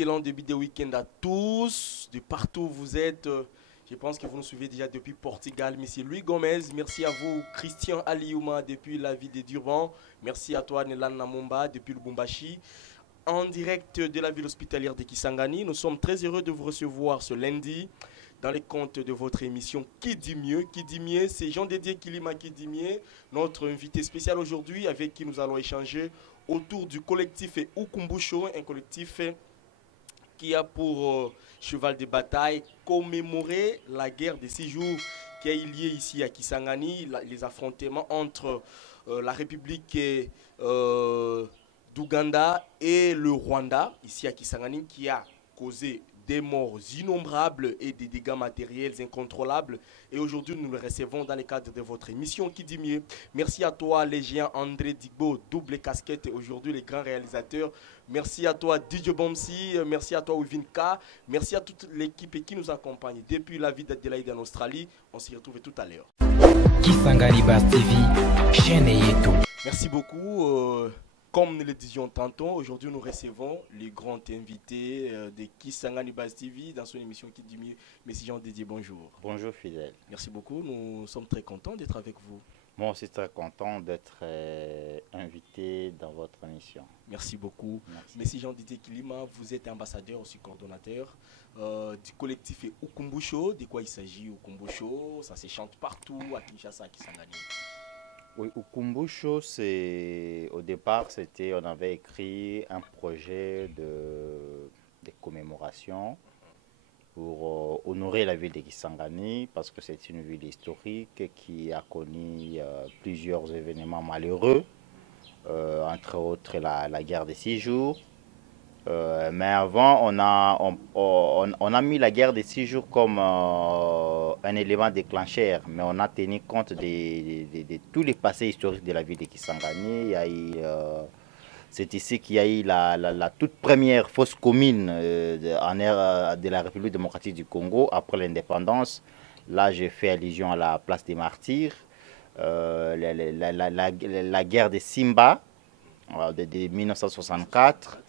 excellent début de week-end à tous, de partout où vous êtes. Je pense que vous nous suivez déjà depuis Portugal. Monsieur Louis Gomez, merci à vous. Christian Aliouma depuis la ville de Durban. Merci à toi, Nelan Namumba depuis Lubumbashi. En direct de la ville hospitalière de Kisangani, nous sommes très heureux de vous recevoir ce lundi dans les comptes de votre émission Qui dit mieux. Qui dit mieux, c'est Jean-Dédié Kilima qui dit mieux, notre invité spécial aujourd'hui avec qui nous allons échanger autour du collectif Ukumbusho, un collectif qui a pour cheval de bataille commémorer la guerre de 6 jours qui a eu lieu ici à Kisangani, les affrontements entre la République d'Ouganda et le Rwanda, ici à Kisangani, qui a causé des morts innombrables et des dégâts matériels incontrôlables. Et aujourd'hui, nous le recevons dans le cadre de votre émission Qui dit mieux. Merci à toi, les géants André Digbo, double casquette, aujourd'hui les grands réalisateurs. Merci à toi, DJ Bomsi. Merci à toi, Wivinka. Merci à toute l'équipe qui nous accompagne depuis la ville d'Adélaïde en Australie. On s'y retrouve tout à l'heure. Kisangani Bas TV, chaîne Yeto. Merci beaucoup. Comme nous le disions tantôt, aujourd'hui nous recevons les grands invités de Kisangani Bas TV dans son émission Qui dit mieux. Messie Jean Dédié, bonjour. Bonjour fidèle. Merci beaucoup, nous sommes très contents d'être avec vous. Moi aussi très content d'être invité dans votre émission. Merci beaucoup. Merci. Messie Jean Dédié Kilima, vous êtes ambassadeur, aussi coordonnateur du collectif Ukumbusho. De quoi il s'agit Ukumbusho? Ça se chante partout à Kinshasa, à Kisangani. Oui, Ukumbusho, au départ, on avait écrit un projet de commémoration pour honorer la ville de Kisangani parce que c'est une ville historique qui a connu plusieurs événements malheureux, entre autres la guerre des 6 jours. Mais avant, on a mis la guerre des 6 jours comme un élément déclencheur, mais on a tenu compte de tous les passés historiques de la ville de Kisangani. C'est ici qu'il y a eu la toute première fosse commune de la République démocratique du Congo après l'indépendance. Là, j'ai fait allusion à la place des martyrs, la guerre des Simba de 1964.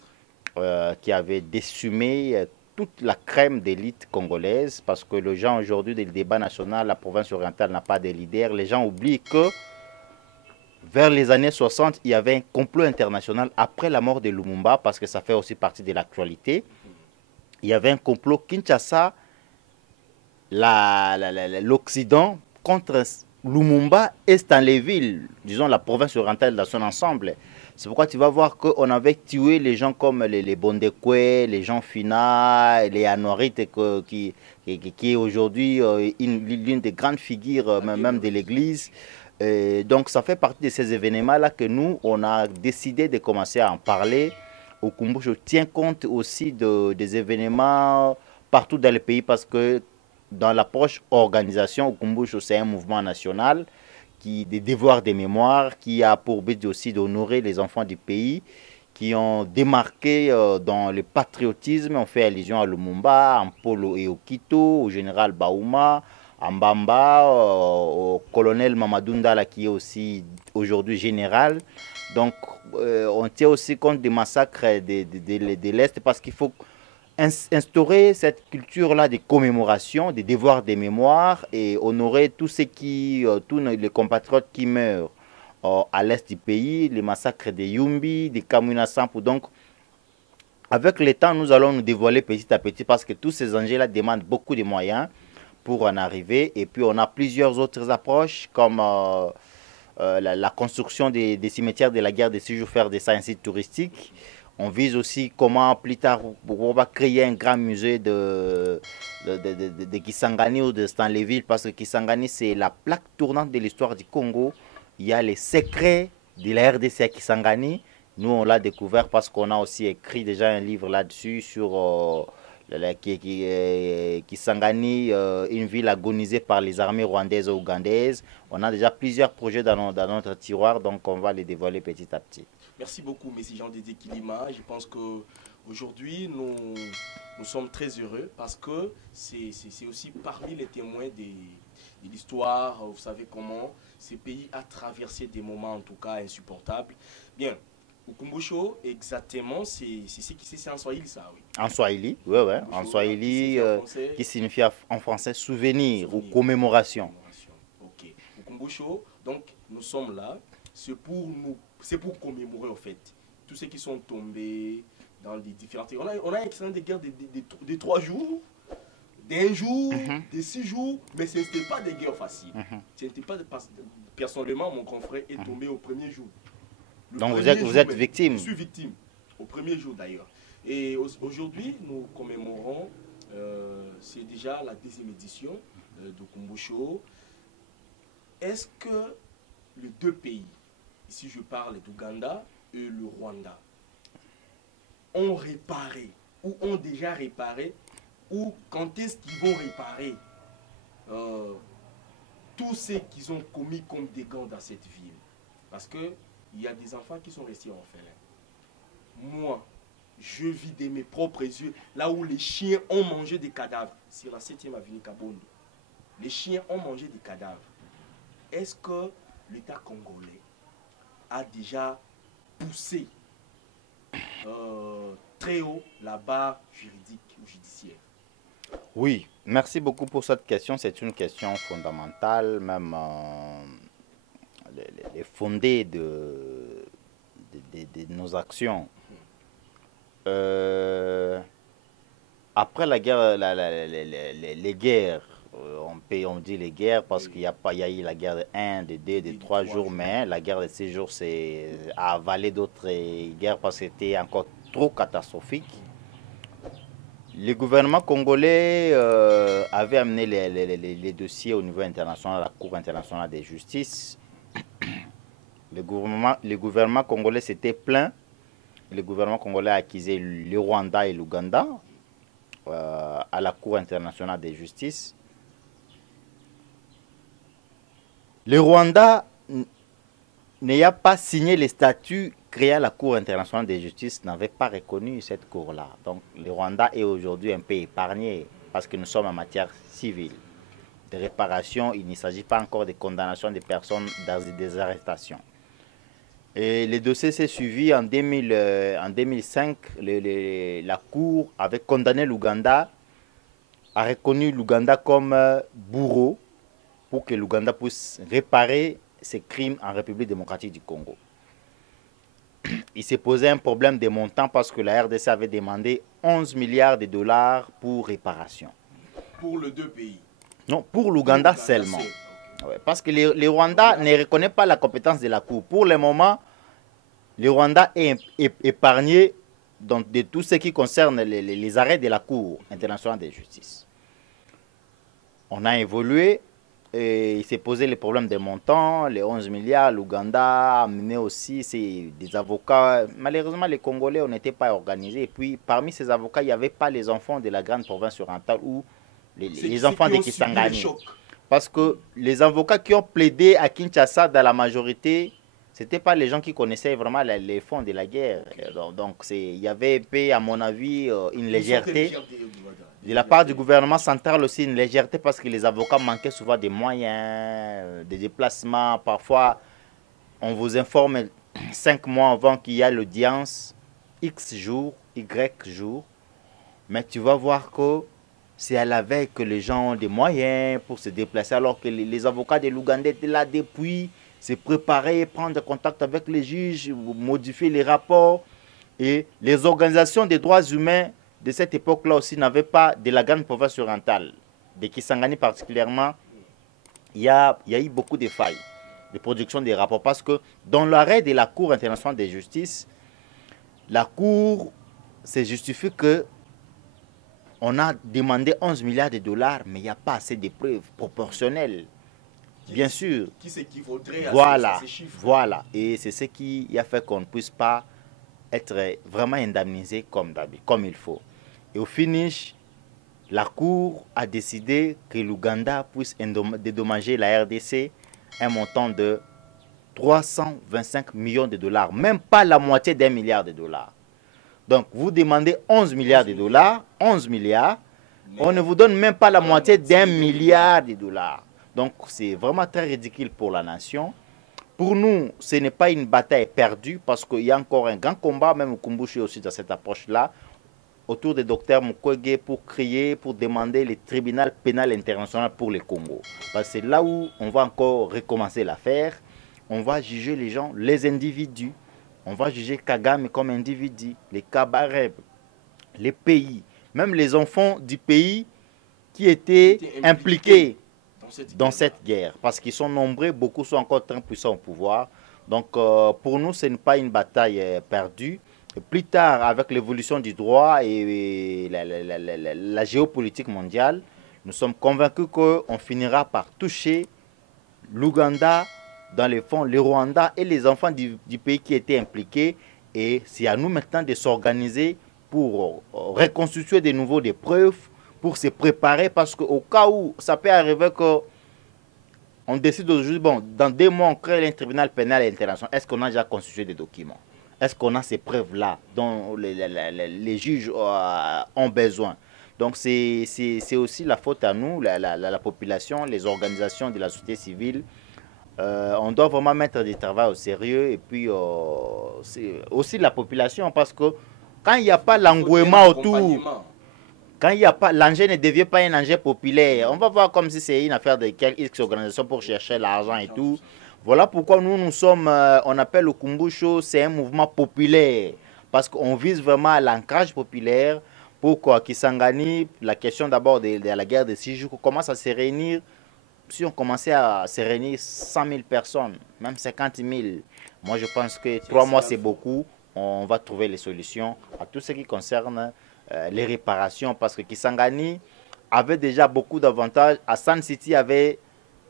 Qui avait décimé toute la crème d'élite congolaise parce que les gens aujourd'hui, dans le débat national, la province orientale n'a pas de leader. Les gens oublient que vers les années 60, il y avait un complot international après la mort de Lumumba parce que ça fait aussi partie de l'actualité. Il y avait un complot Kinshasa, l'Occident contre Lumumba et Stanleyville, disons la province orientale dans son ensemble. C'est pourquoi tu vas voir qu'on avait tué les gens comme les Bondekwe, les gens Fina, les Anouarites, qui est aujourd'hui l'une des grandes figures même de l'Église. Donc ça fait partie de ces événements-là que nous, on a décidé de commencer à en parler. Ukumbusho tient compte aussi des événements partout dans le pays parce que dans l'approche organisation, Ukumbusho c'est un mouvement national des devoirs de mémoire, qui a pour but aussi d'honorer les enfants du pays, qui ont démarqué dans le patriotisme. On fait allusion à Lumumba, à Mpolo et Okito, au général Baouma, à Mbamba, au colonel Mamadou Ndala, qui est aussi aujourd'hui général. Donc, on tient aussi compte des massacres de l'Est, parce qu'il faut instaurer cette culture-là de commémoration, des devoirs de mémoire et honorer tous les compatriotes qui meurent à l'est du pays, les massacres de Yumbi, de Kamwina Sampu. Donc, avec le temps, nous allons nous dévoiler petit à petit parce que tous ces enjeux-là demandent beaucoup de moyens pour en arriver. Et puis, on a plusieurs autres approches comme la construction des cimetières de la guerre des 6 jours, faire des sites touristiques. On vise aussi comment plus tard on va créer un grand musée de Kisangani ou de Stanleyville parce que Kisangani c'est la plaque tournante de l'histoire du Congo. Il y a les secrets de la RDC à Kisangani. Nous on l'a découvert parce qu'on a aussi écrit déjà un livre là-dessus sur Kisangani, une ville agonisée par les armées rwandaises et ougandaises. On a déjà plusieurs projets dans notre tiroir, donc on va les dévoiler petit à petit. Merci beaucoup, Messie Jean Dédié Kilima. Je pense qu'aujourd'hui, nous sommes très heureux parce que c'est aussi parmi les témoins de l'histoire. Vous savez comment ce pays a traversé des moments, en tout cas, insupportables. Bien, Ukumbusho, exactement, c'est en Swahili, ça, oui. En Swahili, oui, ouais. En Swahili, qui signifie en français souvenir ou commémoration. Ok. Ukumbusho, donc nous sommes là, c'est pour commémorer en fait tous ceux qui sont tombés dans les différentes... On a un excellent des guerres de 3 jours, d'1 jour, de 6 jours, mais ce n'était pas des guerres faciles. Ce n'était pas personnellement, mon confrère est tombé au premier jour. Donc vous êtes victime. Je suis victime, au premier jour d'ailleurs. Et aujourd'hui, nous commémorons, c'est déjà la 2e édition de Kumbusho. Est-ce que les 2 pays, ici je parle d'Ouganda et le Rwanda, ont réparé ou ont déjà réparé ou quand est-ce qu'ils vont réparer tous ceux qu'ils ont commis comme dégâts dans cette ville? Parce qu'il y a des enfants qui sont restés orphelins. Moi, je vis de mes propres yeux là où les chiens ont mangé des cadavres. C'est la 7e avenue Kabondo. Les chiens ont mangé des cadavres. Est-ce que l'État congolais a déjà poussé très haut la barre juridique ou judiciaire? Oui, merci beaucoup pour cette question. C'est une question fondamentale, même les fondés de nos actions. Après la guerre, les guerres, on dit les guerres parce qu'il y a eu la guerre de 1, de 2, de 3 jours, mais la guerre de 6 jours a avalé d'autres guerres parce que c'était encore trop catastrophique. Le gouvernement congolais avait amené les dossiers au niveau international, à la Cour internationale de justice. Le gouvernement congolais s'était plaint. Le gouvernement congolais a accusé le Rwanda et l'Ouganda à la Cour internationale de justice. Le Rwanda n'ayant pas signé les statuts créant la Cour internationale de justice, n'avait pas reconnu cette cour-là. Donc le Rwanda est aujourd'hui un peu épargné parce que nous sommes en matière civile. De réparation, il ne s'agit pas encore de condamnation des personnes dans des arrestations. Et le dossier s'est suivi en 2005. La Cour avait condamné l'Ouganda, a reconnu l'Ouganda comme bourreau pour que l'Ouganda puisse réparer ses crimes en République démocratique du Congo. Il s'est posé un problème de montant parce que la RDC avait demandé 11 milliards de dollars pour réparation. Pour les 2 pays? Non, pour l'Ouganda seulement. Ouais, parce que le Rwanda ne reconnaît pas la compétence de la Cour. Pour le moment, le Rwanda est épargné de tout ce qui concerne les arrêts de la Cour internationale de justice. On a évolué. Et il s'est posé le problème des montants, les 11 milliards. L'Ouganda a amené aussi des avocats. Malheureusement, les Congolais, on n'était pas organisés. Et puis, parmi ces avocats, il n'y avait pas les enfants de la grande province orientale ou les enfants de Kisangani. Parce que les avocats qui ont plaidé à Kinshasa, dans la majorité, ce n'étaient pas les gens qui connaissaient vraiment les fonds de la guerre. Donc, il y avait, à mon avis, une légèreté. De la part du gouvernement central aussi, une légèreté parce que les avocats manquaient souvent des moyens, des déplacements. Parfois, on vous informe 5 mois avant qu'il y a l'audience, X jours, Y jours. Mais tu vas voir que c'est à la veille que les gens ont des moyens pour se déplacer. Alors que les avocats de l'Ouganda étaient là depuis, se préparer, prendre contact avec les juges, modifier les rapports. Et les organisations des droits humains de cette époque-là aussi n'avait pas de la grande province orientale, de Kisangani particulièrement, il y a eu beaucoup de failles de production des rapports parce que dans l'arrêt de la Cour internationale de justice, la Cour se justifie que on a demandé 11 milliards de dollars, mais il n'y a pas assez de preuves proportionnelles. Bien sûr. Qui s'équivaudrait à ces chiffres. Voilà. Et c'est ce qui a fait qu'on ne puisse pas être vraiment indemnisé comme il faut. Et au finish, la Cour a décidé que l'Ouganda puisse dédommager la RDC un montant de 325 millions de dollars, même pas la moitié d'1 milliard de dollars. Donc, vous demandez 11 milliards de dollars, 11 milliards, on ne vous donne même pas la moitié d'1 milliard de dollars. Donc, c'est vraiment très ridicule pour la nation. Pour nous, ce n'est pas une bataille perdue parce qu'il y a encore un grand combat, même au Kumbushi aussi dans cette approche-là, autour du docteur Mukwege pour crier, pour demander le tribunal pénal international pour le Congo. Parce que c'est là où on va encore recommencer l'affaire. On va juger les gens, les individus. On va juger Kagame comme individu, les Kabareb, les pays, même les enfants du pays qui étaient impliqués dans cette guerre. Parce qu'ils sont nombreux, beaucoup sont encore très puissants au pouvoir. Donc pour nous, ce n'est pas une bataille perdue. Et plus tard, avec l'évolution du droit et la géopolitique mondiale, nous sommes convaincus qu'on finira par toucher l'Ouganda, dans les fonds, le Rwanda et les enfants du pays qui étaient impliqués. Et c'est à nous maintenant de s'organiser pour reconstituer de nouveau des preuves, pour se préparer, parce qu'au cas où ça peut arriver qu'on décide aujourd'hui, bon, dans 2 mois, on crée un tribunal pénal international. Est-ce qu'on a déjà constitué des documents? Est-ce qu'on a ces preuves-là dont les juges ont besoin? Donc c'est aussi la faute à nous, la population, les organisations de la société civile. On doit vraiment mettre du travail au sérieux et puis aussi la population, parce que quand il n'y a pas l'engouement autour, quand il n'y a pas, l'enjeu ne devient pas un enjeu populaire. On va voir comme si c'est une affaire de quelques organisations pour chercher l'argent et tout. Voilà pourquoi nous sommes, on appelle le Kumbusho, c'est un mouvement populaire. Parce qu'on vise vraiment à l'ancrage populaire pour quoi Kisangani, la question d'abord de la guerre de 6 jours, commence à se réunir. Si on commençait à se réunir 100 000 personnes, même 50 000, moi je pense que 3 mois c'est beaucoup. On va trouver les solutions à tout ce qui concerne les réparations. Parce que Kisangani avait déjà beaucoup d'avantages. À San City avait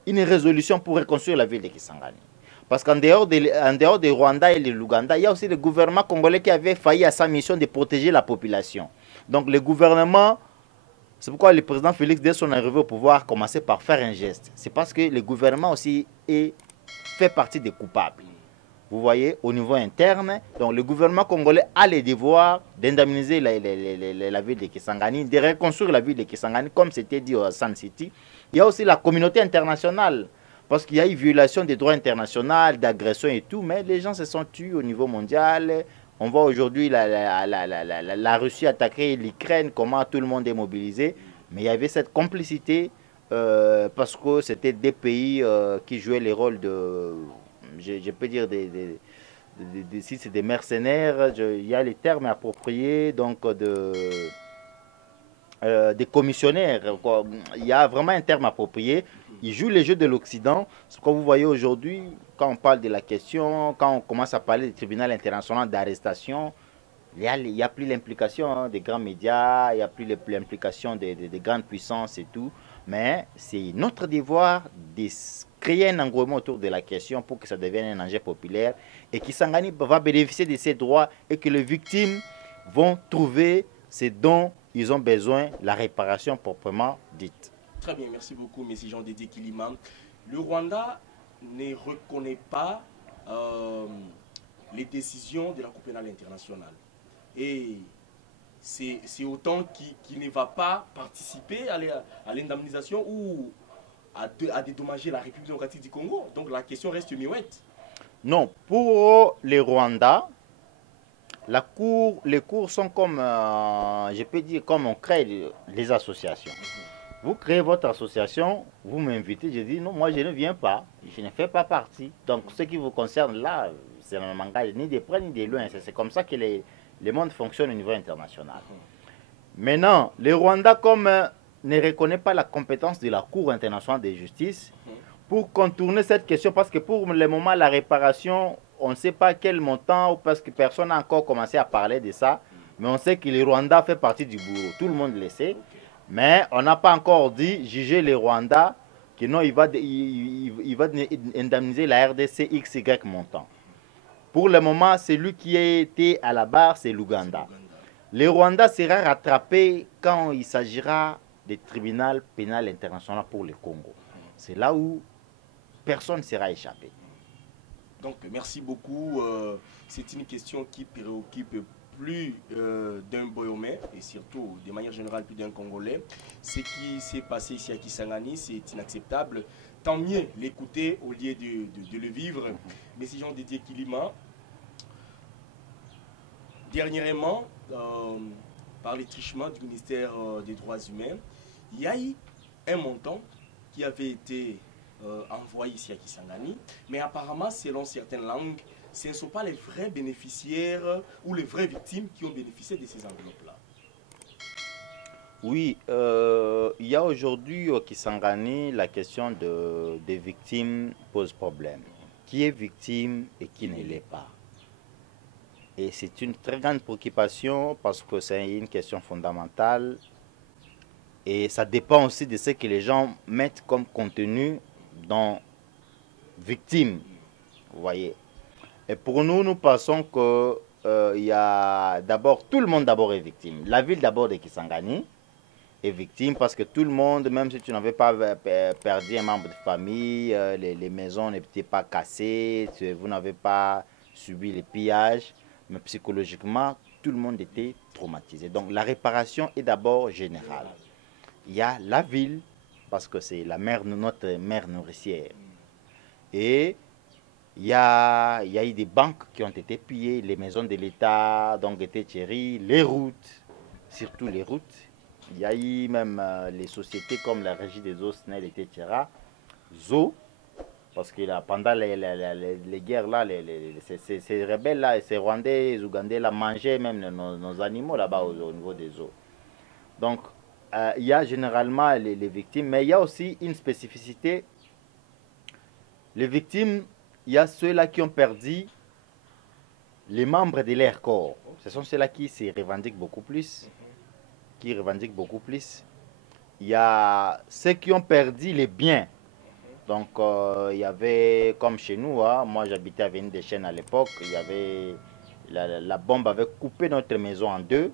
une résolution pour reconstruire la ville de Kisangani. Parce qu'en dehors de Rwanda et de l'Ouganda, il y a aussi le gouvernement congolais qui avait failli à sa mission de protéger la population. Donc le gouvernement, c'est pourquoi le président Félix, dès son arrivée au pouvoir, a commencé par faire un geste. C'est parce que le gouvernement aussi fait partie des coupables. Vous voyez, au niveau interne, donc le gouvernement congolais a le devoir d'indemniser la ville de Kisangani, de reconstruire la ville de Kisangani, comme c'était dit à San City. Il y a aussi la communauté internationale, parce qu'il y a eu violation des droits internationaux, d'agression et tout, mais les gens se sont tués au niveau mondial. On voit aujourd'hui la Russie attaquer l'Ukraine, comment tout le monde est mobilisé. Mais il y avait cette complicité parce que c'était des pays qui jouaient les rôles de, je peux dire, si c'est des mercenaires, il y a les termes appropriés, donc des commissionnaires. Il y a vraiment un terme approprié. Ils jouent les jeux de l'Occident. Ce que vous voyez aujourd'hui, quand on parle de la question, quand on commence à parler du tribunal international d'arrestation, il n'y a plus l'implication des grands médias, il n'y a plus l'implication des grandes puissances et tout. Mais c'est notre devoir de créer un engouement autour de la question pour que ça devienne un enjeu populaire et que Kisangani va bénéficier de ses droits et que les victimes vont trouver ce dont ils ont besoin, la réparation proprement dite. Très bien, merci beaucoup, M. Jean-Dédié Kilima. Le Rwanda ne reconnaît pas les décisions de la Cour pénale internationale. Et c'est autant qu'il ne va pas participer à l'indemnisation ou à dédommager la République démocratique du Congo. Donc la question reste muette. Non, pour les Rwandais, les cours sont comme, je peux dire, comme on crée les associations. Vous créez votre association, vous m'invitez, je dis non, moi je ne viens pas, je ne fais pas partie. Donc ce qui vous concerne là, c'est un langage ni de près ni de loin. C'est comme ça que le monde fonctionne au niveau international. Maintenant, le Rwanda, comme ne reconnaît pas la compétence de la Cour internationale de justice, pour contourner cette question, parce que pour le moment, la réparation, on ne sait pas quel montant, parce que personne n'a encore commencé à parler de ça, mais on sait que le Rwanda fait partie du bourreau, tout le monde le sait. Mais on n'a pas encore dit, juger les Rwandais, que non, il va indemniser la RDC XY montant. Pour le moment, celui qui a été à la barre, c'est l'Ouganda. Le Rwanda sera rattrapé quand il s'agira du tribunal pénal international pour le Congo. C'est là où personne ne sera échappé. Donc, merci beaucoup. C'est une question qui préoccupe plus d'un Boyomé et surtout de manière générale plus d'un Congolais. Ce qui s'est passé ici à Kisangani, c'est inacceptable. tant mieux l'écouter au lieu de le vivre. Mais si Jean Didier Kilima, dernièrement, par les trichements du ministère des Droits humains, il y a eu un montant qui avait été envoyé ici à Kisangani, mais apparemment, selon certaines langues, ce ne sont pas les vrais bénéficiaires ou les vraies victimes qui ont bénéficié de ces enveloppes-là. Oui, il y a aujourd'hui au Kisangani, la question des victimes pose problème. Qui est victime et qui ne l'est pas? Et c'est une très grande préoccupation parce que c'est une question fondamentale. Et ça dépend aussi de ce que les gens mettent comme contenu dans victime. Vous voyez. Et pour nous, nous pensons que il y a d'abord, tout le monde d'abord est victime. La ville d'abord de Kisangani est victime parce que tout le monde, même si tu n'avais pas perdu un membre de famille, les maisons n'étaient pas cassées, vous n'avez pas subi les pillages, mais psychologiquement, tout le monde était traumatisé. Donc la réparation est d'abord générale. Il y a la ville, parce que c'est la mère, notre mère nourricière. Et il y a eu des banques qui ont été pillées, les maisons de l'État, donc étaient chéries, les routes, surtout les routes. Il y a eu même les sociétés comme la Régie des eaux, SNEL, etc. ZO, parce que là, pendant les guerres, là, ces rebelles-là, ces Rwandais, les Ougandais, là, mangeaient même nos animaux là-bas au niveau des eaux. Donc, il y a généralement les victimes, mais il y a aussi une spécificité. Les victimes, il y a ceux-là qui ont perdu les membres de leur corps. Ce sont ceux-là qui se revendiquent beaucoup plus. Il y a ceux qui ont perdu les biens. Donc, il y avait, comme chez nous, hein, moi j'habitais à Avenue des Chênes à l'époque, il y avait, la bombe avait coupé notre maison en deux.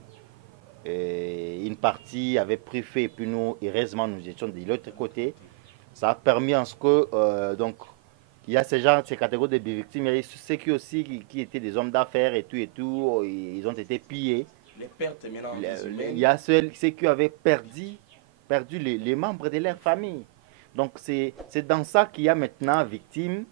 Et une partie avait pris feu et puis nous, heureusement, nous étions de l'autre côté. Ça a permis en ce que, donc, il y a ces gens, ces catégories de victimes, il y a ceux qui étaient des hommes d'affaires et tout, ils ont été pillés. Les pertes maintenant il y a ceux qui avaient perdu les membres de leur famille. Donc c'est dans ça qu'il y a maintenant victimes,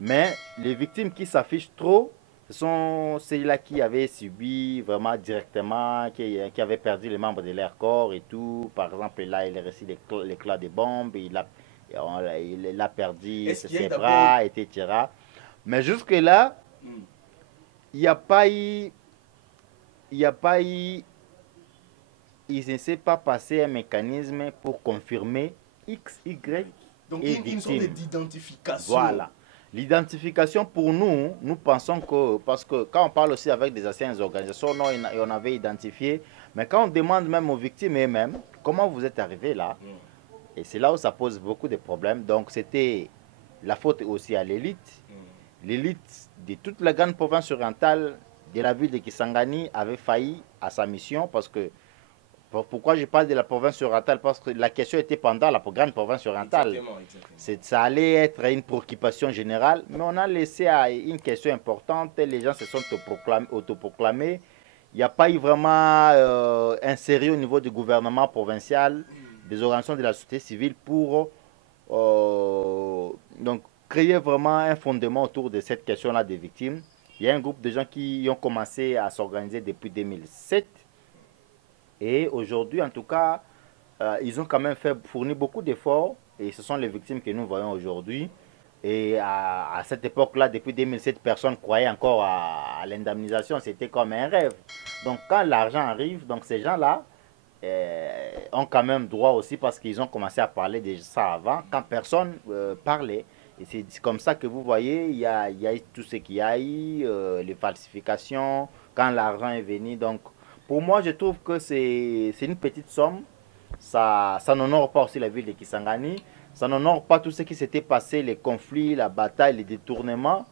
mais les victimes qui s'affichent trop, ce sont ceux-là qui avaient subi vraiment directement, qui avaient perdu les membres de leur corps et tout. Par exemple, là, il a reçu l'éclat de bombes, il a perdu ses bras, etc. Mais jusque-là, il n'y a pas eu, il ne s'est pas passé un mécanisme pour confirmer X, Y. Donc, une sorte d'identification. Voilà. L'identification pour nous, nous pensons que, parce que quand on parle aussi avec des anciennes organisations, non, on avait identifié, mais quand on demande même aux victimes eux-mêmes, comment vous êtes arrivés là, et c'est là où ça pose beaucoup de problèmes. Donc c'était la faute aussi à l'élite. L'élite de toute la grande province orientale de la ville de Kisangani avait failli à sa mission parce que, pourquoi je parle de la province orientale? Parce que la question était pendant la grande province orientale. Exactement. Ça allait être une préoccupation générale, mais on a laissé à une question importante. Les gens se sont autoproclamés. Il n'y a pas eu vraiment un sérieux au niveau du gouvernement provincial, des organisations de la société civile pour donc, créer vraiment un fondement autour de cette question-là des victimes. Il y a un groupe de gens qui ont commencé à s'organiser depuis 2007. Et aujourd'hui, en tout cas, ils ont quand même fourni beaucoup d'efforts. Et ce sont les victimes que nous voyons aujourd'hui. Et à cette époque-là, depuis 2007, personne ne croyait encore à l'indemnisation. C'était comme un rêve. Donc quand l'argent arrive, donc ces gens-là ont quand même droit aussi parce qu'ils ont commencé à parler de ça avant, quand personne parlait. Et c'est comme ça que vous voyez, il y a tout ce qu'il y a eu, les falsifications, quand l'argent est venu. Donc pour moi, je trouve que c'est une petite somme. Ça n'honore pas aussi la ville de Kisangani. Ça n'honore pas tout ce qui s'était passé, les conflits, la bataille, les détournements.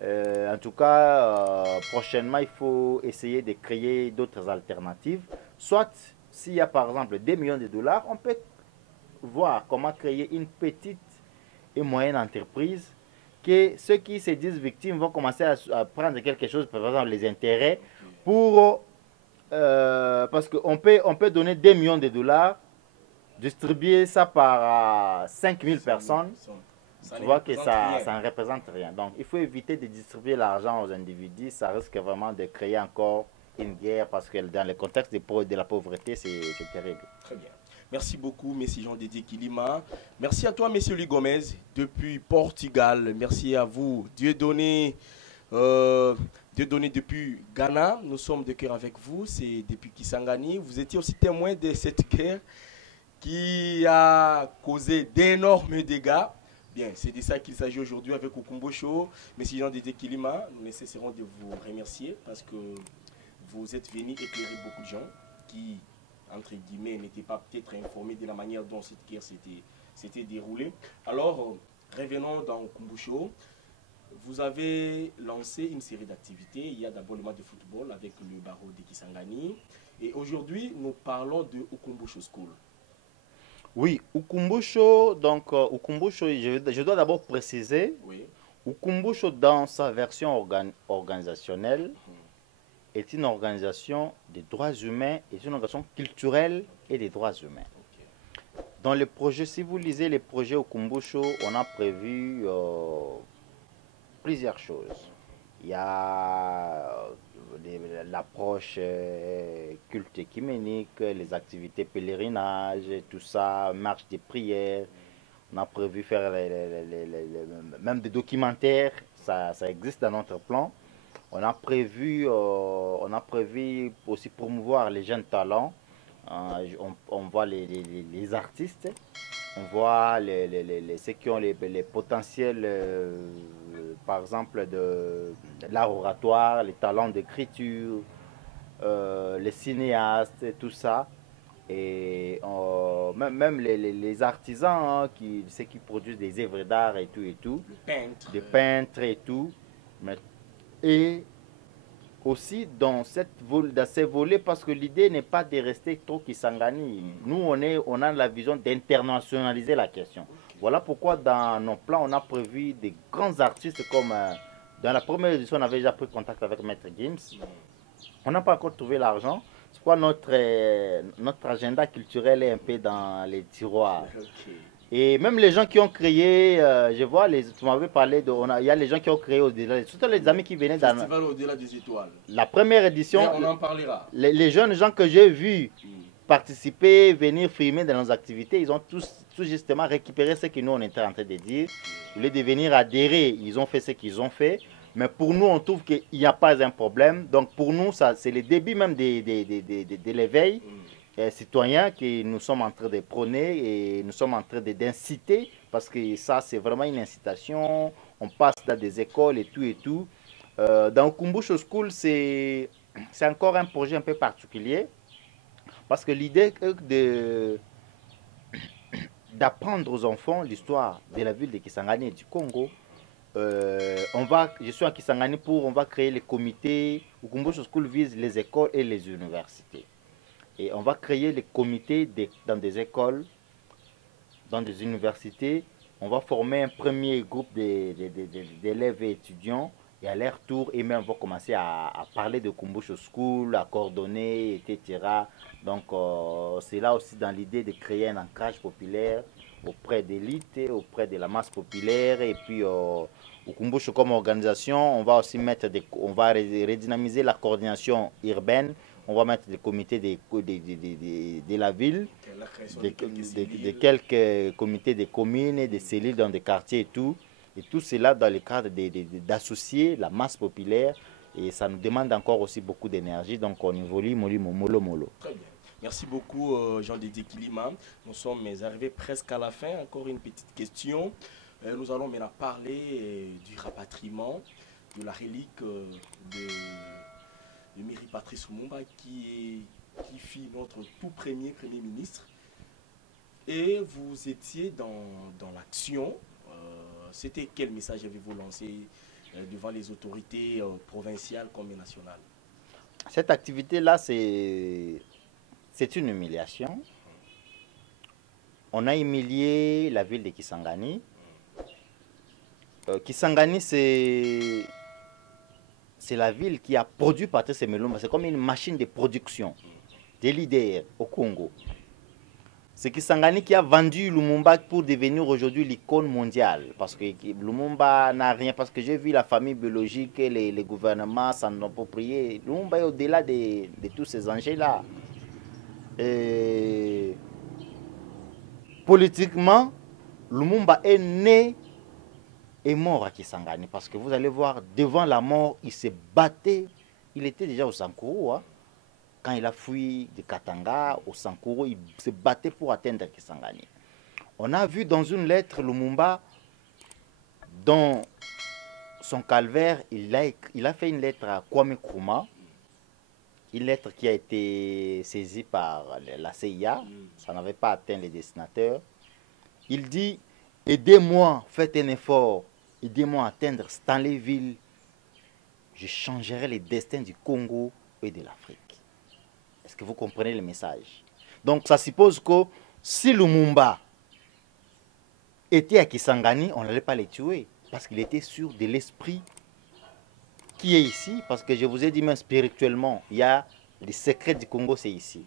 En tout cas, prochainement, il faut essayer de créer d'autres alternatives. Soit, s'il y a par exemple 2 millions de dollars, on peut voir comment créer une petite et moyenne entreprise que ceux qui se disent victimes vont commencer à prendre quelque chose, par exemple les intérêts, pour... parce qu'on peut donner 2 millions de dollars, distribuer ça par 5000 personnes. Tu vois que ça ne représente rien. Donc, il faut éviter de distribuer l'argent aux individus. Ça risque vraiment de créer encore une guerre parce que dans le contexte de la pauvreté, c'est terrible. Très bien. Merci beaucoup, M. Jean-Dédié Kilima. Merci à toi, M. Louis Gomez, depuis Portugal. Merci à vous, Dieudonné depuis Ghana. Nous sommes de cœur avec vous. C'est depuis Kisangani. Vous étiez aussi témoin de cette guerre qui a causé d'énormes dégâts. Bien, c'est de ça qu'il s'agit aujourd'hui avec Okumbo Show. Monsieur Jean-Dédié Kilima, nous ne cesserons de vous remercier parce que vous êtes venu éclairer beaucoup de gens qui, entre guillemets, n'étaient pas peut-être informés de la manière dont cette guerre s'était déroulée. Alors, revenons dans Okumbo Show. Vous avez lancé une série d'activités. Il y a d'abord le match de football avec le barreau de Kisangani. Et aujourd'hui, nous parlons de Okumbo Show School. Oui, Okumbo Show, donc Okumbo Show, je dois d'abord préciser, Oui. Okumbo Show dans sa version organisationnelle est une organisation des droits humains, est une organisation culturelle et des droits humains. Ok. Dans les projets, si vous lisez les projets Okumbo Show, on a prévu plusieurs choses. Il y a l'approche culte écuménique, les activités pèlerinage, tout ça, marche des prières. On a prévu faire même des documentaires, ça existe dans notre plan. On a prévu aussi promouvoir les jeunes talents. On voit les artistes, on voit ceux qui ont les potentiels, par exemple, de l'art oratoire, les talents d'écriture, les cinéastes, tout ça. Et même les artisans, hein, ceux qui produisent des œuvres d'art et tout, des peintres et tout. Et aussi dans ces volets, parce que l'idée n'est pas de rester trop Kisangani. Nous, on a la vision d'internationaliser la question. Voilà pourquoi dans nos plans, on a prévu des grands artistes comme... dans la première édition, on avait déjà pris contact avec Maître Gims. On n'a pas encore trouvé l'argent. C'est quoi notre agenda culturel est un peu dans les tiroirs. Okay. Et même les gens qui ont créé, je vois, tu m'avais parlé il y a les gens qui ont créé au-delà, surtout les amis qui venaient dans Festival au-delà des étoiles. La première édition. Mais on en parlera. Les jeunes gens que j'ai vus participer, venir filmer dans nos activités, ils ont tous justement récupéré ce que nous on était en train de dire. Au lieu de venir adhérer, ils ont fait ce qu'ils ont fait. Mais pour nous, on trouve qu'il n'y a pas un problème. Donc pour nous, c'est le début même de l'éveil citoyen que nous sommes en train de prôner et nous sommes en train d'inciter, parce que ça, c'est vraiment une incitation. On passe dans des écoles et tout. Dans Okumbo Show School, c'est encore un projet un peu particulier, parce que l'idée est d'apprendre aux enfants l'histoire de la ville de Kisangani et du Congo. Je suis à Kisangani on va créer les comités. Okumbo Show School vise les écoles et les universités. Et on va créer les comités dans des écoles, dans des universités. On va former un premier groupe d'élèves et étudiants. Et à leur tour, et même on va commencer à parler de Okumbo Show School, à coordonner, etc. Donc c'est là aussi dans l'idée de créer un ancrage populaire auprès des élites, auprès de la masse populaire. Et puis Okumbo Show comme organisation, on va aussi on va redynamiser la coordination urbaine. On va mettre des comités de la ville, de quelques comités de communes, des cellules dans des quartiers et tout. Et tout cela dans le cadre d'associer la masse populaire. Et ça nous demande encore aussi beaucoup d'énergie. Donc on évolue mollo. Très bien. Merci beaucoup Jean-Dédié Kilima. Nous sommes arrivés presque à la fin. Encore une petite question. Nous allons maintenant parler du rapatriement de la relique de Mairie Patrice Lumumba qui fut notre tout premier ministre. Et vous étiez dans l'action. C'était quel message avez-vous lancé devant les autorités provinciales comme nationales? Cette activité-là, c'est une humiliation. On a humilié la ville de Kisangani. Kisangani, c'est la ville qui a produit Patrice Lumumba. C'est comme une machine de production des leaders au Congo. C'est Kisangani qui a vendu Lumumba pour devenir aujourd'hui l'icône mondiale. Parce que Lumumba n'a rien. Parce que j'ai vu la famille biologique et les gouvernements s'en approprier. Lumumba est au-delà de tous ces enjeux-là. Politiquement, Lumumba est né et mort à Kisangani. Parce que vous allez voir, devant la mort, il se battait. Il était déjà au Sankuru, hein. Quand il a fui de Katanga au Sankuru, il se battait pour atteindre Kisangani. On a vu dans une lettre Lumumba, dans son calvaire, il a fait une lettre à Kwame Nkrumah, une lettre qui a été saisie par la CIA, ça n'avait pas atteint les destinataires. Il dit, aidez-moi, faites un effort, aidez-moi à atteindre Stanleyville, je changerai les destins du Congo et de l'Afrique. Est-ce que vous comprenez le message? Donc ça suppose que si Lumumba était à Kisangani, on n'allait pas les tuer. Parce qu'il était sûr de l'esprit qui est ici. Parce que je vous ai dit même spirituellement, il y a les secrets du Congo, c'est ici.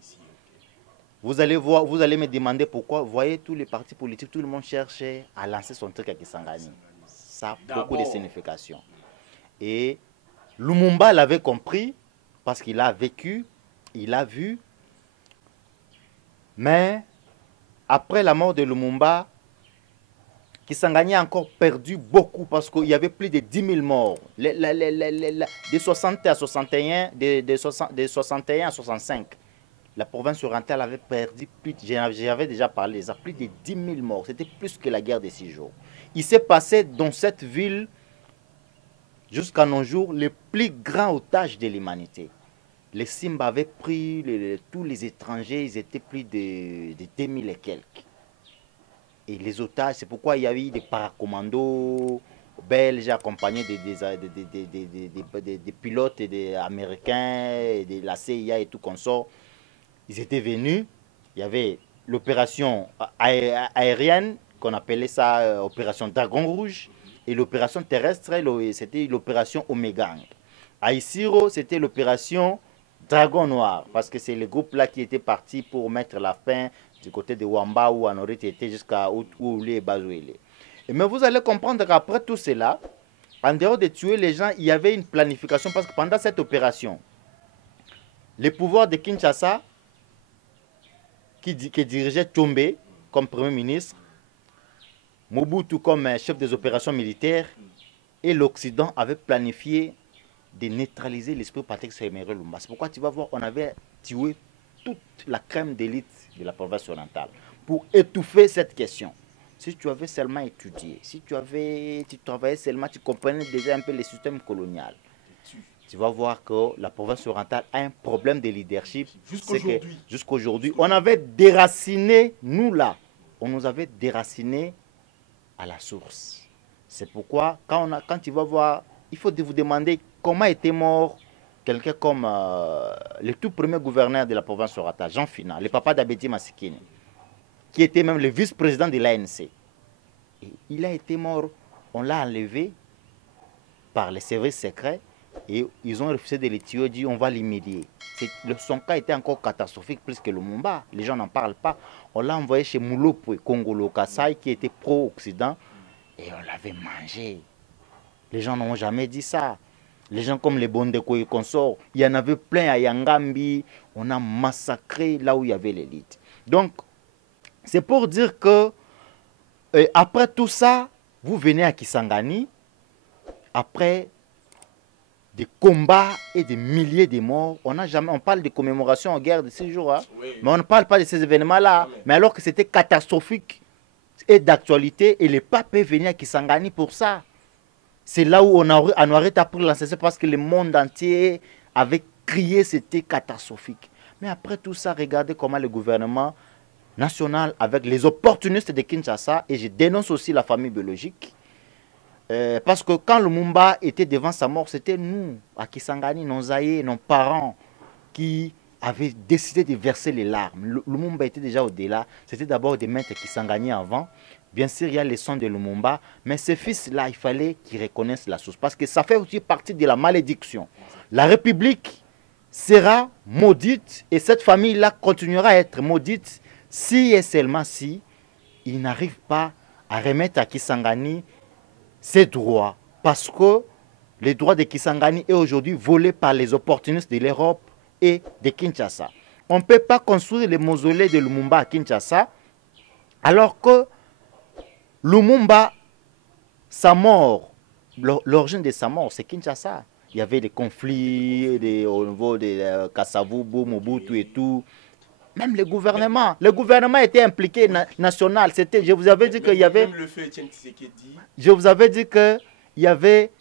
Vous allez voir, vous allez me demander pourquoi. Vous voyez, tous les partis politiques, tout le monde cherchait à lancer son truc à Kisangani. Ça a beaucoup de signification. Et Lumumba l'avait compris parce qu'il a vécu. Il a vu, mais après la mort de Lumumba, Kisangani a encore perdu beaucoup parce qu'il y avait plus de 10 000 morts. De 60 à 61, de 61 à 65, la province orientale avait perdu plus, j'avais déjà parlé, ça, plus de 10 000 morts. C'était plus que la guerre des 6 jours. Il s'est passé dans cette ville, jusqu'à nos jours, le plus grand otage de l'humanité. Les Simba avaient pris tous les étrangers, ils étaient plus de 2000 et quelques. Et les otages, c'est pourquoi il y a eu des paracommandos belges accompagnés des pilotes et des Américains, et de la CIA et tout consort. Ils étaient venus, il y avait l'opération aérienne, qu'on appelait ça opération Dragon Rouge, et l'opération terrestre, c'était l'opération Omegang. À Isiro, c'était l'opération Dragon Noir, parce que c'est le groupe là qui était parti pour mettre la fin du côté de Wamba où Anorit était jusqu'à Oulé et Bazouélé. Mais vous allez comprendre qu'après tout cela, en dehors de tuer les gens, il y avait une planification parce que pendant cette opération, les pouvoirs de Kinshasa, qui dirigeait Tchombe comme Premier ministre, Mobutu comme chef des opérations militaires, et l'Occident avaient planifié de neutraliser l'esprit Patrick Séméry Lumumba. C'est pourquoi tu vas voir, on avait tué toute la crème d'élite de la province orientale pour étouffer cette question. Si tu avais seulement étudié, si tu travaillais seulement, tu comprenais déjà un peu le système colonial, tu vas voir que la province orientale a un problème de leadership. Jusqu'aujourd'hui, on avait déraciné, nous là, on nous avait déraciné à la source. C'est pourquoi, quand tu vas voir, il faut vous demander comment était mort quelqu'un comme le tout premier gouverneur de la province orientale, Jean Fina, le papa d'Abedi Massikini, qui était même le vice-président de l'ANC. Il a été mort, on l'a enlevé par les services secrets et ils ont refusé de le tuer, dit on va l'humilier. Son cas était encore catastrophique plus que le Lumumba, les gens n'en parlent pas. On l'a envoyé chez Moulopoué, Congolo Kassai, qui était pro-Occident, et on l'avait mangé. Les gens n'ont jamais dit ça. Les gens comme les Bondeko et consorts, il y en avait plein à Yangambi. On a massacré là où il y avait l'élite. Donc, c'est pour dire que, après tout ça, vous venez à Kisangani, après des combats et des milliers de morts. On parle de commémoration en guerre de 6 jours, hein, oui. Mais on ne parle pas de ces événements-là. Mais alors que c'était catastrophique et d'actualité, et le pape est venu à Kisangani pour ça. C'est là où on aurait appris l'enseignement parce que le monde entier avait crié, c'était catastrophique. Mais après tout ça, regardez comment le gouvernement national, avec les opportunistes de Kinshasa, et je dénonce aussi la famille biologique, parce que quand Lumumba était devant sa mort, c'était nous, à Kisangani, nos aïeux, nos parents, qui avaient décidé de verser les larmes. Lumumba était déjà au-delà, c'était d'abord de mettre Kisangani avant. Bien sûr, il y a les sons de Lumumba, mais ce fils-là, il fallait qu'ils reconnaissent la source. Parce que ça fait aussi partie de la malédiction. La République sera maudite et cette famille-là continuera à être maudite si et seulement si il n'arrive pas à remettre à Kisangani ses droits. Parce que les droits de Kisangani est aujourd'hui volé par les opportunistes de l'Europe et de Kinshasa. On ne peut pas construire le mausolée de Lumumba à Kinshasa alors que Lumumba, sa mort, l'origine de sa mort, c'est Kinshasa. Il y avait des conflits au niveau de Kasavubu, Mobutu et tout. Même le gouvernement était impliqué national. Je vous avais dit qu'il y avait. Même le fait Etienne Tshisekedi. Je vous avais dit qu'il y avait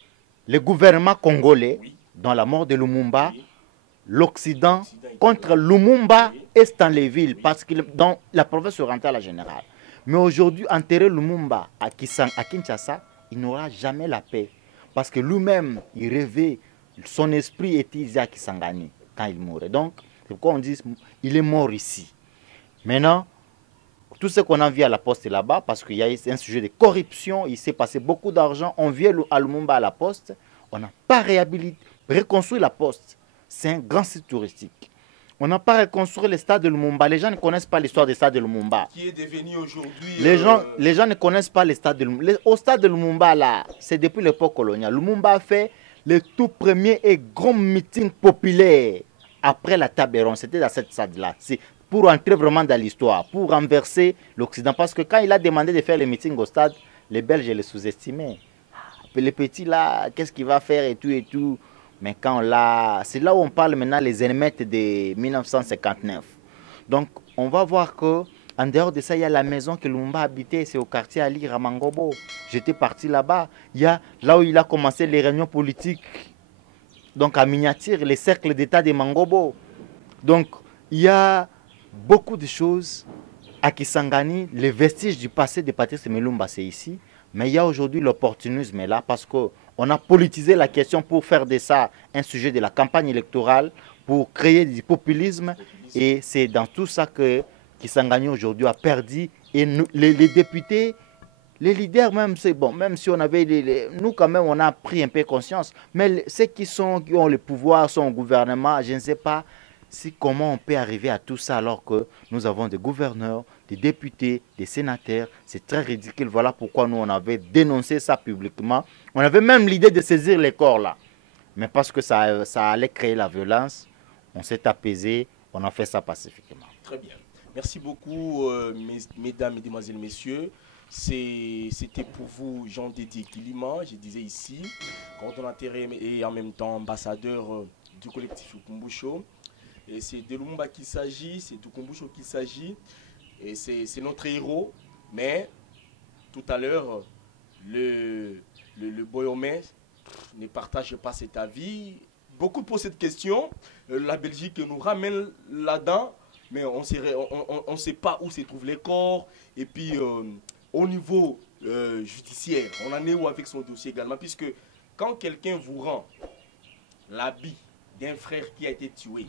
le gouvernement congolais Oui. dans la mort de Lumumba, Oui. l'Occident L'Occident contre était là. Lumumba Oui. et Stanleyville, parce que dans la province orientale en général. Mais aujourd'hui, enterrer Lumumba à Kinshasa, il n'aura jamais la paix. Parce que lui-même, il rêvait, son esprit était à Kisangani quand il mourait. Donc, c'est pourquoi on dit il est mort ici. Maintenant, tout ce qu'on a vu à la poste là-bas, parce qu'il y a un sujet de corruption, il s'est passé beaucoup d'argent, on vient à Lumumba à la poste, on n'a pas reconstruit la poste. C'est un grand site touristique. On n'a pas reconstruit le stade de Lumumba. Les gens ne connaissent pas l'histoire du stade de Lumumba. Qui est devenu aujourd'hui... Les gens ne connaissent pas le stade de Lumumba. Au stade de Lumumba, là, c'est depuis l'époque coloniale. Lumumba a fait le tout premier et grand meeting populaire après la table ronde. C'était dans cette stade-là. C'est pour entrer vraiment dans l'histoire, pour renverser l'Occident. Parce que quand il a demandé de faire le meeting au stade, les Belges les sous-estimaient. Les petits là, qu'est-ce qu'il va faire et tout et tout. Mais quand là, c'est là où on parle maintenant les émeutes de 1959. Donc, on va voir que en dehors de ça, il y a la maison que Lumumba habitait, c'est au quartier Ali Ramangobo. J'étais parti là-bas. Il y a là où il a commencé les réunions politiques. Donc, à miniature, les cercles d'État de Mangobo. Donc, il y a beaucoup de choses à Kisangani. Les vestiges du passé de Patrice Lumumba, c'est ici. Mais il y a aujourd'hui l'opportunisme là parce qu'on a politisé la question pour faire de ça un sujet de la campagne électorale, pour créer du populisme. Et c'est dans tout ça que Kisangani aujourd'hui a perdu. Et nous, les députés, les leaders même, c'est bon, même si on avait... nous quand même, on a pris un peu conscience. Mais ceux qui ont le pouvoir, sont au gouvernement, je ne sais pas comment on peut arriver à tout ça alors que nous avons des gouverneurs, des députés, des sénateurs. C'est très ridicule. Voilà pourquoi nous, on avait dénoncé ça publiquement. On avait même l'idée de saisir les corps là. Mais parce que ça allait créer la violence, on s'est apaisé, on a fait ça pacifiquement. Très bien. Merci beaucoup, mesdames, mesdemoiselles, messieurs. C'était pour vous Jean-Dédié Kilima, je disais ici, coordonnateur et en même temps ambassadeur du collectif Ukumbusho. Et c'est de Lumumba qu'il s'agit, c'est de Ukumbusho qu'il s'agit. Et c'est notre héros. Mais tout à l'heure, le Boyomé ne partage pas cet avis. Beaucoup posent cette question. La Belgique nous ramène là-dedans, mais on ne sait pas où se trouvent les corps. Et puis, au niveau judiciaire, on en est où avec son dossier également? Puisque quand quelqu'un vous rend l'habit d'un frère qui a été tué,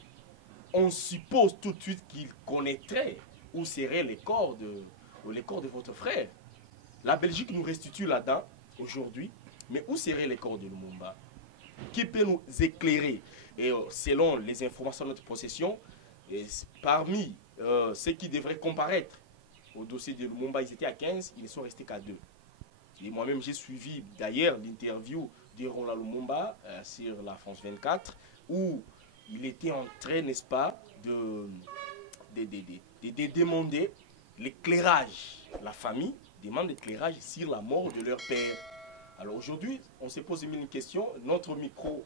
on suppose tout de suite qu'il connaîtrait où seraient les corps de votre frère. La Belgique nous restitue là-dedans aujourd'hui, mais où seraient les corps de Lumumba? Qui peut nous éclairer? Et selon les informations de notre possession, parmi ceux qui devraient comparaître au dossier de Lumumba, ils étaient à 15, ils ne sont restés qu'à 2. Et moi-même, j'ai suivi d'ailleurs l'interview de Roland Lumumba sur la France 24, où il était en train, n'est-ce pas, de demander l'éclairage. La famille demande l'éclairage sur la mort de leur père. Alors aujourd'hui, on se pose une question. Notre micro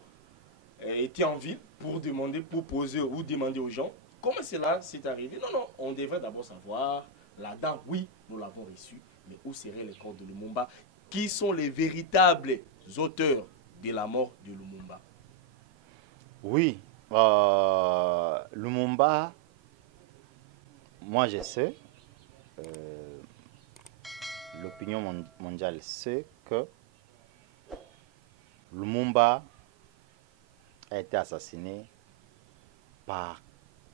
était en ville pour demander, pour poser ou demander aux gens comment cela s'est arrivé. Non, on devrait d'abord savoir, là-dedans, oui, nous l'avons reçu, mais où seraient les corps de Lumumba? Qui sont les véritables auteurs de la mort de Lumumba? Oui, Lumumba, moi je sais, l'opinion mondiale sait que Lumumba a été assassiné par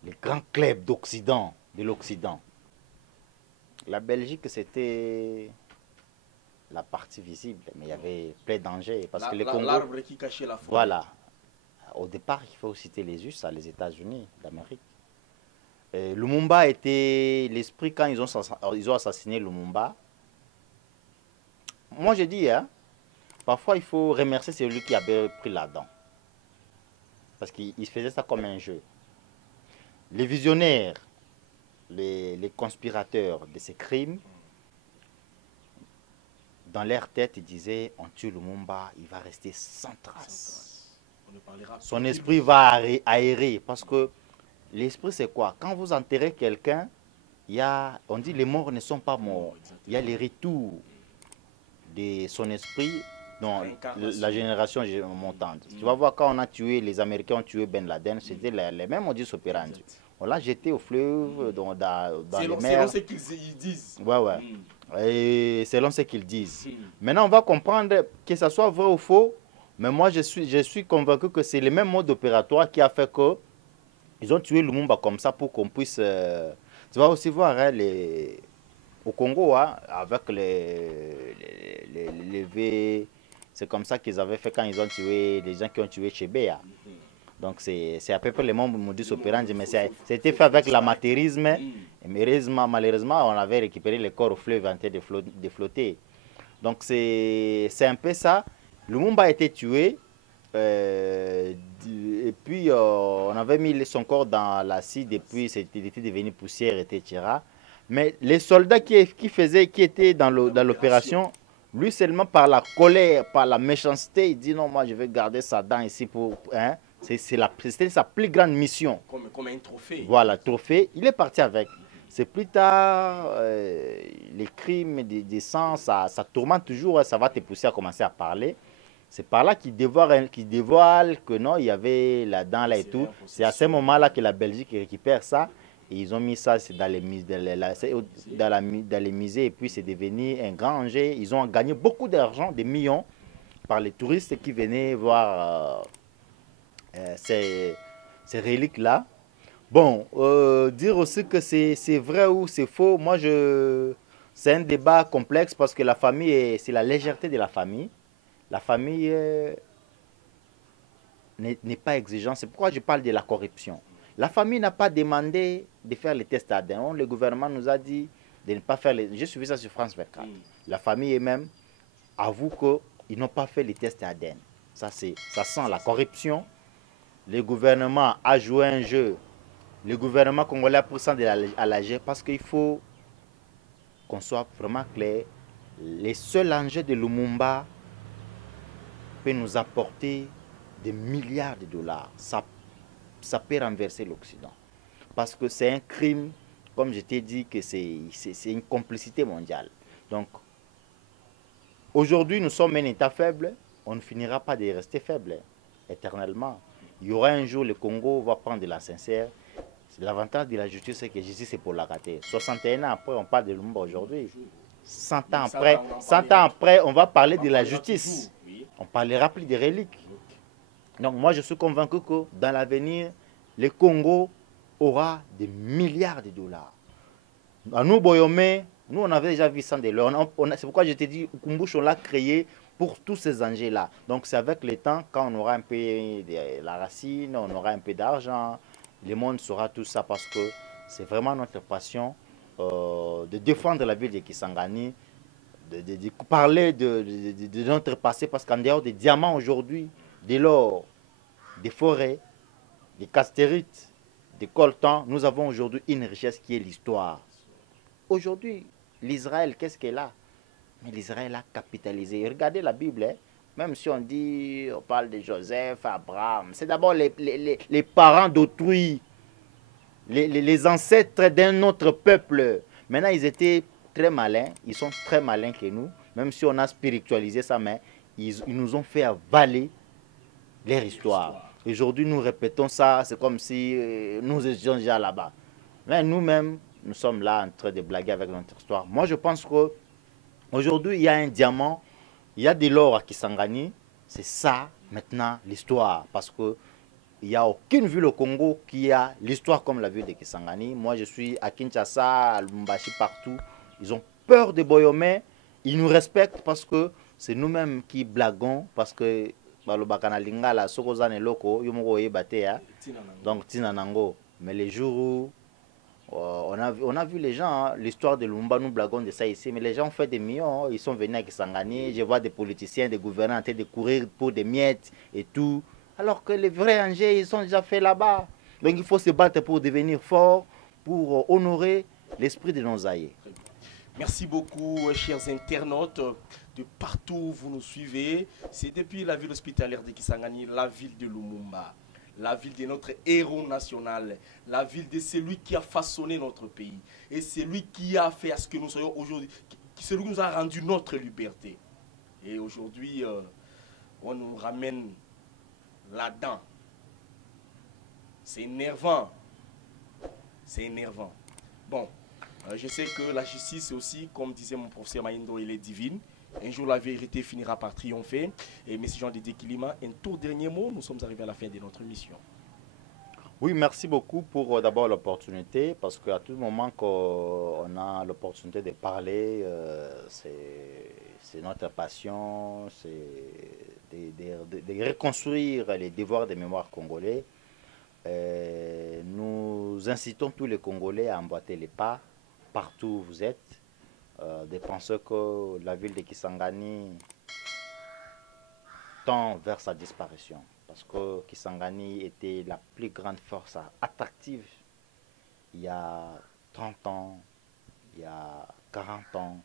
les grands clubs d'Occident, de l'Occident. La Belgique, c'était la partie visible, mais il y avait plein de dangers. Parce que les Congo, l'arbre qui cachait la forêt. Voilà. Au départ, il faut citer les USA, les États-Unis d'Amérique. Lumumba était l'esprit quand ils ont assassiné Lumumba. Moi, je dis, hein, parfois, il faut remercier celui qui avait pris la dent. Parce qu'il faisait ça comme un jeu. Les visionnaires, les conspirateurs de ces crimes, dans leur tête, ils disaient, on tue Lumumba, il va rester sans trace. Son esprit va aérer. Parce que l'esprit, c'est quoi? Quand vous enterrez quelqu'un, on dit les morts ne sont pas morts. Il y a les retours de son esprit dans la génération montante. Tu vas voir, quand on a tué, les Américains ont tué Ben Laden, c'était les mêmes modus operandi. On l'a jeté au fleuve, dans les mers. Selon ce qu'ils disent. Ouais, ouais. Et selon ce qu'ils disent. Maintenant, on va comprendre que ce soit vrai ou faux, mais moi, je suis convaincu que c'est le même mode opératoire qui a fait que ils ont tué Lumumba comme ça pour qu'on puisse... tu vas aussi voir hein, au Congo, hein, avec les V, c'est comme ça qu'ils avaient fait quand ils ont tué les gens qui ont tué Chebea. Donc c'est à peu près le même modus operandi, mais c'était fait avec l'amateurisme. Et malheureusement, on avait récupéré les corps au fleuve en train de flotter. Donc c'est un peu ça. Lumumba a été tué. Et puis on avait mis son corps dans l'acide et puis il était devenu poussière, etc. Mais les soldats qui étaient dans l'opération, lui seulement par la colère, par la méchanceté, il dit non, moi je vais garder sa dent ici pour... Hein, c'était sa plus grande mission. Comme un trophée. Voilà, trophée. Il est parti avec. C'est plus tard, les crimes des sangs, ça tourmente toujours, ça va te pousser à commencer à parler. C'est par là qu'il dévoile que non, il y avait la dent là et tout. C'est à ce moment-là que la Belgique récupère ça. Et ils ont mis ça dans les musées. Et puis c'est devenu un grand enjeu. Ils ont gagné beaucoup d'argent, des millions, par les touristes qui venaient voir ces reliques-là. Bon, dire aussi que c'est vrai ou c'est faux, moi, c'est un débat complexe parce que la famille, c'est la légèreté de la famille. La famille n'est pas exigeante. C'est pourquoi je parle de la corruption. La famille n'a pas demandé de faire les tests ADN. Le gouvernement nous a dit de ne pas faire les... J'ai suivi ça sur France 24. La famille elle-même avoue qu'ils n'ont pas fait les tests ADN. Ça sent la corruption. Le gouvernement a joué un jeu. Le gouvernement congolais a pris ça à la légère parce qu'il faut qu'on soit vraiment clair. Les seuls enjeux de Lumumba peut nous apporter des milliards de dollars. Ça peut renverser l'Occident. Parce que c'est un crime, comme je t'ai dit, que c'est une complicité mondiale. Donc, aujourd'hui, nous sommes un État faible. On ne finira pas de rester faible éternellement. Il y aura un jour, le Congo va prendre de la sincère. L'avantage de la justice, c'est que justice, c'est pour la rater. 61 ans après, on parle de Lumumba aujourd'hui. 100 ans après, on va parler de la justice. On ne parlera plus des reliques. Donc moi, je suis convaincu que dans l'avenir, le Congo aura des milliards de dollars. À nous, Boyomé, nous, on avait déjà vu ça de l'or. C'est pourquoi je t'ai dit, Ukumbouche, on l'a créé pour tous ces enjeux-là. Donc c'est avec le temps, quand on aura un peu de la racine, on aura un peu d'argent, le monde saura tout ça parce que c'est vraiment notre passion de défendre la ville de Kisangani, de parler de notre passé, parce qu'en dehors des diamants aujourd'hui, de l'or, des forêts, des castérites, des coltans, nous avons aujourd'hui une richesse qui est l'histoire. Aujourd'hui, l'Israël, qu'est-ce qu'elle a? Mais l'Israël a capitalisé. Regardez la Bible, hein? Même si on parle de Joseph, Abraham, c'est d'abord les parents d'autrui, les ancêtres d'un autre peuple. Maintenant, ils étaient très malins, ils sont très malins que nous, même si on a spiritualisé ça, mais ils nous ont fait avaler leur histoire. Aujourd'hui, nous répétons ça, c'est comme si nous étions déjà là-bas. Mais nous-mêmes, nous sommes là en train de blaguer avec notre histoire. Moi, je pense qu'aujourd'hui, il y a un diamant, il y a de l'or à Kisangani. C'est ça, maintenant, l'histoire. Parce qu'il n'y a aucune ville au Congo qui a l'histoire comme la ville de Kisangani. Moi, je suis à Kinshasa, à Lubumbashi, partout. Ils ont peur de Boyomé. Ils nous respectent parce que c'est nous-mêmes qui blaguons. Parce que donc Tinanango. Mais les jours où On a vu les gens, hein, l'histoire de Lumumba, nous blaguons de ça ici, mais les gens ont fait des millions, hein, ils sont venus à Kisangani, je vois des politiciens, des gouvernants en train de courir pour des miettes et tout, alors que les vrais Angers, ils sont déjà faits là-bas. Donc il faut se battre pour devenir fort, pour honorer l'esprit de nos aïeux. Merci beaucoup, chers internautes, de partout où vous nous suivez. C'est depuis la ville hospitalière de Kisangani, la ville de Lumumba, la ville de notre héros national, la ville de celui qui a façonné notre pays. Et celui qui a fait à ce que nous soyons aujourd'hui, celui qui nous a rendu notre liberté. Et aujourd'hui, on nous ramène là-dedans. C'est énervant. C'est énervant. Bon, je sais que la justice aussi, comme disait mon professeur Maïndo, elle est divine. Un jour, la vérité finira par triompher. Et M. Jean Didier Kilima, un tout dernier mot, nous sommes arrivés à la fin de notre mission. Oui, merci beaucoup pour d'abord l'opportunité, parce qu'à tout moment qu'on a l'opportunité de parler, c'est notre passion, c'est de reconstruire les devoirs des mémoires congolais. Nous incitons tous les Congolais à emboîter les pas partout où vous êtes, de penser que la ville de Kisangani tend vers sa disparition. Parce que Kisangani était la plus grande force attractive il y a 30 ans, il y a 40 ans.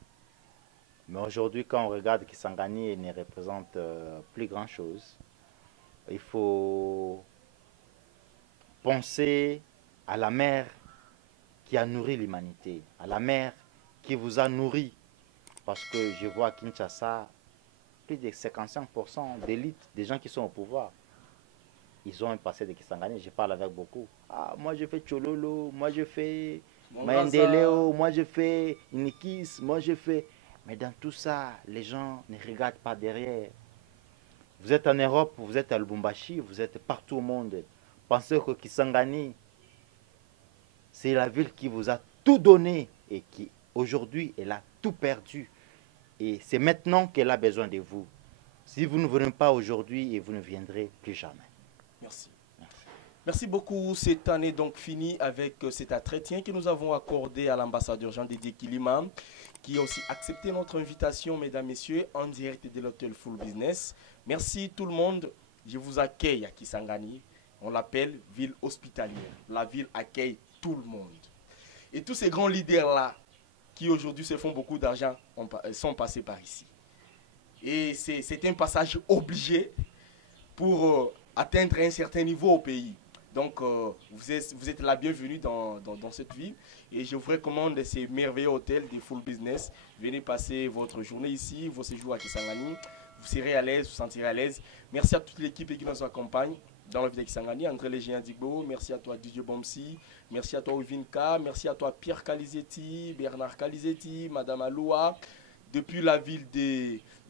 Mais aujourd'hui, quand on regarde Kisangani, il ne représente plus grand chose. Il faut penser à la mer qui a nourri l'humanité, à la mer qui vous a nourri. Parce que je vois à Kinshasa, plus de 55% d'élite, des gens qui sont au pouvoir, ils ont un passé de Kisangani. Je parle avec beaucoup. Ah, moi je fais Tchololo, moi je fais Maendeleo, moi je fais Inikis, moi je fais... Mais dans tout ça, les gens ne regardent pas derrière. Vous êtes en Europe, vous êtes à Lubumbashi, vous êtes partout au monde. Pensez que Kisangani, c'est la ville qui vous a tout donné et qui, aujourd'hui, elle a tout perdu. Et c'est maintenant qu'elle a besoin de vous. Si vous ne venez pas aujourd'hui, vous ne viendrez plus jamais. Merci. Merci beaucoup. Cette année est donc finie avec cet entretien que nous avons accordé à l'ambassadeur Jean Didier Kilima, qui a aussi accepté notre invitation, mesdames, messieurs, en direct de l'hôtel Full Business. Merci tout le monde. Je vous accueille à Kisangani. On l'appelle ville hospitalière. La ville accueille tout le monde. Et tous ces grands leaders-là, qui aujourd'hui se font beaucoup d'argent, sont passés par ici. Et c'est un passage obligé pour atteindre un certain niveau au pays. Donc, vous êtes la bienvenue dans cette ville. Et je vous recommande ces merveilleux hôtels de Full Business. Venez passer votre journée ici, vos séjours à Kisangani. Vous serez à l'aise, vous sentirez à l'aise. Merci à toute l'équipe qui nous accompagne dans la ville de Kisangani. André Légien Digbo, merci à toi DJ Bomsi, merci à toi Ovinka, merci à toi Pierre Calizetti, Bernard Calizetti, Madame Aloua. Depuis la ville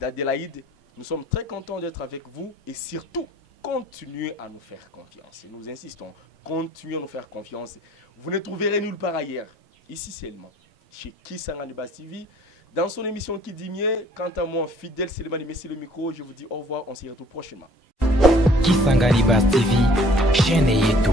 d'Adélaïde, nous sommes très contents d'être avec vous et surtout, continuez à nous faire confiance. Et nous insistons, continuez à nous faire confiance. Vous ne trouverez nulle part ailleurs, ici seulement, chez Kisangani Bass TV. Dans son émission Qui dit mieux, quant à moi, fidèle Selemani Messi le micro, je vous dis au revoir, on se retrouve prochainement. Kisangani Bass TV, chaîne et tout.